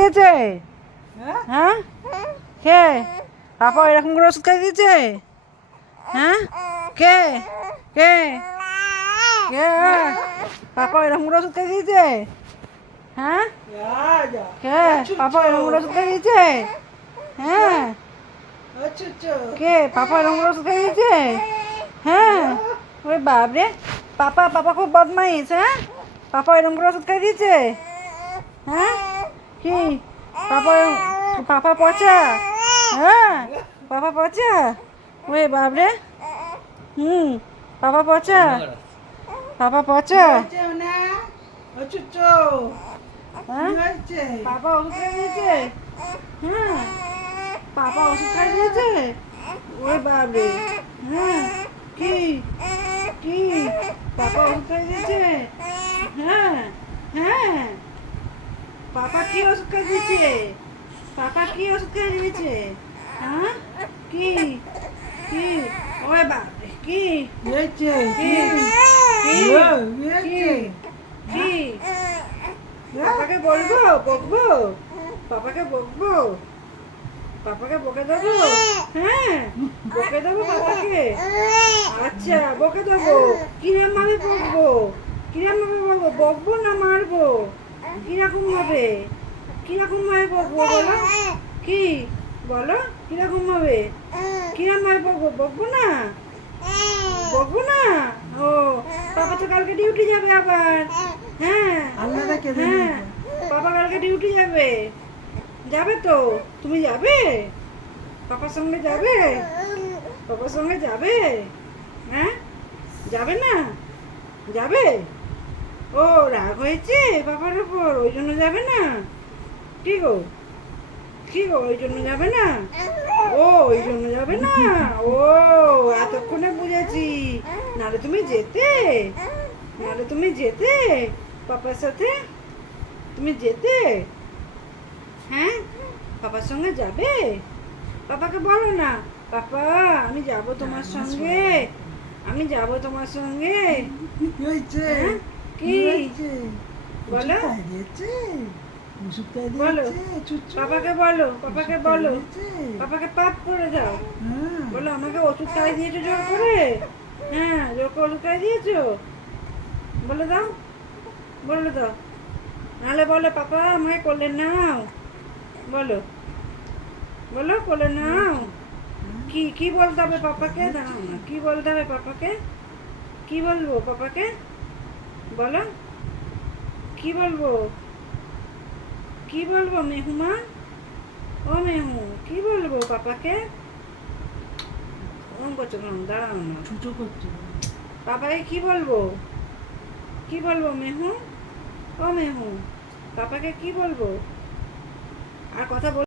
দিয়েছে? হ্যাঁ, কে? পাপা এরকম করে ওষুধ খাইয়ে দিয়েছে? হ্যাঁ, কে কে কে? পাপা এরকম করে ওষুধ খাইয়ে দিয়েছে? হ্যাঁ, কে? পাপা এরকম করে ওষুধ খাইয়ে দিয়েছে? হ্যাঁ, কে? পাপা এরকম করে ওষুধ খাইয়ে দিয়েছে? হ্যাঁ, ওই বাপরে, পাপা পাপা খুব বদমাইশ। হ্যাঁ, পাপা এরকম করে ওষুধ খাইয়ে দিয়েছে? হ্যাঁ, কি? পাপা পাপা পচা? হ্যাঁ, পাপা পচা? ওই বাপরে, পাপা পচা? পাপা পচা? হ্যাঁ, পাপা ওষুধ খাইয়ে দিয়েছে? হ্যাঁ, পাপা ওষুধ খাইয়ে দিয়েছে? ওই বাপরে, হ্যাঁ, কি কি? পাপা ওষুধ খাইয়ে দিয়েছে? হ্যাঁ, হ্যাঁ, পাপা কি ওষুধ খাইয়ে দিয়েছে? পাপা কি ওষুধ খাইয়ে দিয়েছে? হ্যাঁ, কি কি? ওই বাপরে, কি কি কি কি কি? পাপাকে বলবো, বকবো? পাপাকে বকবো? পাপাকে বকে দেবো? হ্যাঁ, বকে দেবো পাপাকে? আচ্ছা, বকে দেবো। কিরম ভাবে বকবো? কিরম ভাবে বকবো? বকবো না মারবো? কিরকম ভাবে? কিরকম ভাবে বকবো বলো? কি বলো? কিরকম ভাবে? কিরম ভাবে বকবো? বকবো না? বকবো না? ও, পাপা তো কালকে ডিউটি যাবে আবার। হ্যাঁ, হ্যাঁ, পাপা কালকে ডিউটি যাবে। যাবে তো? তুমি যাবে? পাপার সঙ্গে যাবে? পাপার সঙ্গে যাবে? হ্যাঁ, যাবে না? যাবে? ও, রাগ হয়েছে পাপার উপর, ওই জন্য যাবে না? কি গো, কি গো, ওই জন্য যাবে না? ও, ওই জন্য যাবে না? ও, এতক্ষণে বুঝেছি। নাহলে তুমি যেতে? নাহলে তুমি যেতে পাপার সাথে? তুমি যেতে? হ্যাঁ, পাপার সঙ্গে যাবে? পাপাকে বলো না, পাপা আমি যাব তোমার সঙ্গে, আমি যাব তোমার সঙ্গে। হ্যাঁ, কি বলো? বলো, পাপাকে বলো, পাপাকে বলো, পাপাকে পাপ করে দাও। বলো, আমাকে ওষুধ খাইয়ে দিয়েছো জোর করে? হ্যাঁ, জোর করে ওষুধ খাইয়ে দিয়েছো? বলে দাও, বলে দাও। নাহলে বলো, পাপা আমাকে কোলে নাও। বলো, বলো, কোলে নাও। কি কি বলতে হবে পাপাকে? দাঁড়াও না, কি বলতে হবে পাপাকে? কি বলবো পাপাকে? বলো, কি বলবো? কি বলবো মেহুমা? ও মেহু, কি বলবো পাপাকে? ওরম করছো কেন? দাঁড়াও না, পাপাকে কি বলবো? কি বলবো মেহু? ও মেহু, পাপাকে কি বলবো? আর কথা বল।